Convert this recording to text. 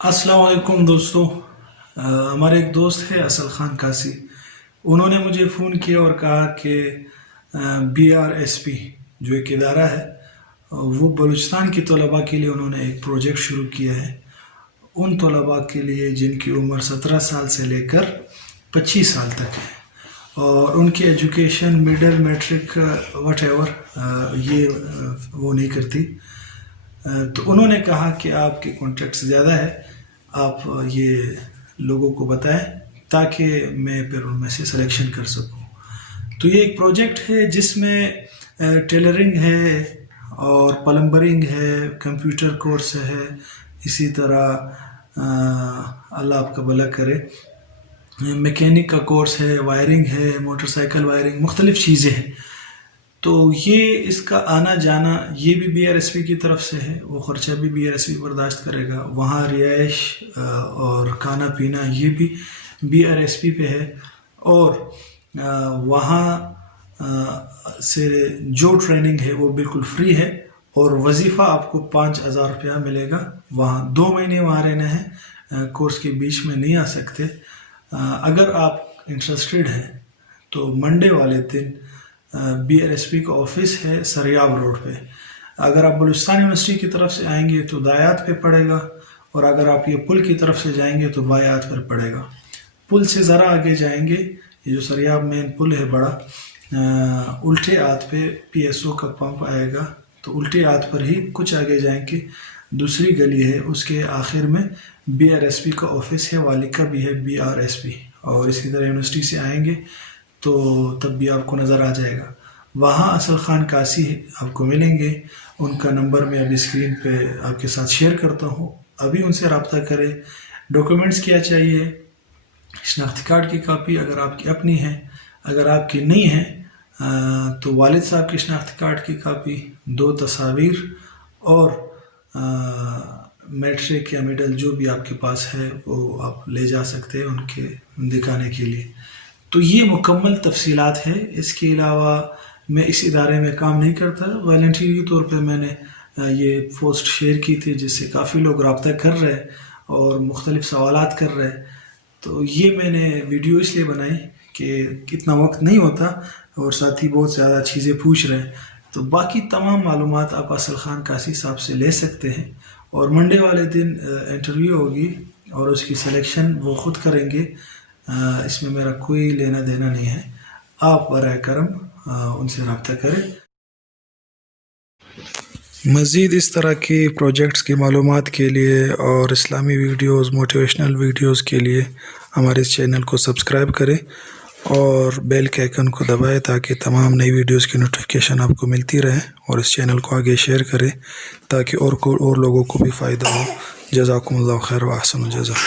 السلام علیکم دوستو، ہمارے ایک دوست ہے اصل خان قاسی. انہوں نے مجھے فون کیا اور کہا کہ BRSP جو ایک ادارہ ہے وہ بلوچستان کی طلباء کے لیے انہوں نے ایک پروجیکٹ شروع کیا ہے. ان طلباء کے لیے جن کی عمر 17 سال سے لے کر 25 سال تک ہے اور ان کی education middle matric whatever یہ وہ نہیں کرتی. تو انہوں نے کہا کہ آپ کے کانٹیکٹس زیادہ ہے، آپ یہ لوگوں کو بتائیں تاکہ میں پھر ان میں سے سلیکشن کر سکوں. تو یہ ایک پروجیکٹ ہے جس میں ٹیلرنگ ہے اور پلمبرنگ ہے، کمپیوٹر کورس ہے، اسی طرح اللہ آپ کا بھلا کرے میکینک کا کورس ہے، وائرنگ ہے، موٹر سائیکل وائرنگ، مختلف چیزیں ہیں. تو یہ اس کا آنا جانا یہ بھی BRSP کی طرف سے ہے، وہ خرچہ بھی BRSP برداشت کرے گا. وہاں رہائش اور کھانا پینا یہ بھی BRSP پہ ہے، اور وہاں سے جو ٹریننگ ہے وہ بالکل فری ہے، اور وظیفہ آپ کو 5,000 روپیہ ملے گا. وہاں 2 مہینے وہاں رہنا ہے، کورس کے بیچ میں نہیں آ سکتے. اگر آپ انٹرسٹڈ ہیں تو منڈے والے دن BRSP کا آفس ہے سریاب روڈ پہ. اگر آپ بلوچستان یونیورسٹی کی طرف سے آئیں گے تو دایات پہ پڑے گا، اور اگر آپ یہ پل کی طرف سے جائیں گے تو بایات پر پڑے گا. پل سے ذرا آگے جائیں گے، یہ جو سریاب مین پل ہے بڑا، الٹے ہاتھ پہ PSO کا پمپ آئے گا. تو الٹے ہاتھ پر ہی کچھ آگے جائیں کہ دوسری گلی ہے، اس کے آخر میں BRSP کا آفس ہے، والی کا بھی ہے BRSP. اور اسی طرح یونیورسٹی سے آئیں گے تو تب بھی آپ کو نظر آ جائے گا. وہاں اصل خان قاسی آپ کو ملیں گے. ان کا نمبر میں ابھی اسکرین پہ آپ کے ساتھ شیئر کرتا ہوں، ابھی ان سے رابطہ کریں. ڈاکیومنٹس کیا چاہیے؟ شناختی کارڈ کی کاپی اگر آپ کی اپنی ہے، اگر آپ کی نہیں ہے تو والد صاحب کی شناختی کارڈ کی کاپی، 2 تصاویر، اور میٹرک یا مڈل جو بھی آپ کے پاس ہے وہ آپ لے جا سکتے ہیں ان کے دکھانے کے لیے. تو یہ مکمل تفصیلات ہیں. اس کے علاوہ میں اس ادارے میں کام نہیں کرتا. والنٹیری طور پہ میں نے یہ پوسٹ شیئر کی تھی جس سے کافی لوگ رابطہ کر رہے اور مختلف سوالات کر رہے. تو یہ میں نے ویڈیو اس لیے بنائی کہ اتنا وقت نہیں ہوتا اور ساتھی بہت زیادہ چیزیں پوچھ رہے ہیں. تو باقی تمام معلومات آپ اصل خان قاسی صاحب سے لے سکتے ہیں. اور منڈے والے دن انٹرویو ہوگی اور اس کی سلیکشن وہ خود کریں گے. اس میں میرا کوئی لینا دینا نہیں ہے. آپ برائے کرم ان سے رابطہ کریں. مزید اس طرح کی پروجیکٹس کی معلومات کے لیے اور اسلامی ویڈیوز، موٹیویشنل ویڈیوز کے لیے ہمارے اس چینل کو سبسکرائب کریں اور بیل کے آئیکن کو دبائیں تاکہ تمام نئی ویڈیوز کی نوٹیفیکیشن آپ کو ملتی رہے. اور اس چینل کو آگے شیئر کریں تاکہ اور لوگوں کو بھی فائدہ ہو. جزاکم اللہ خیر و احسن الجزا.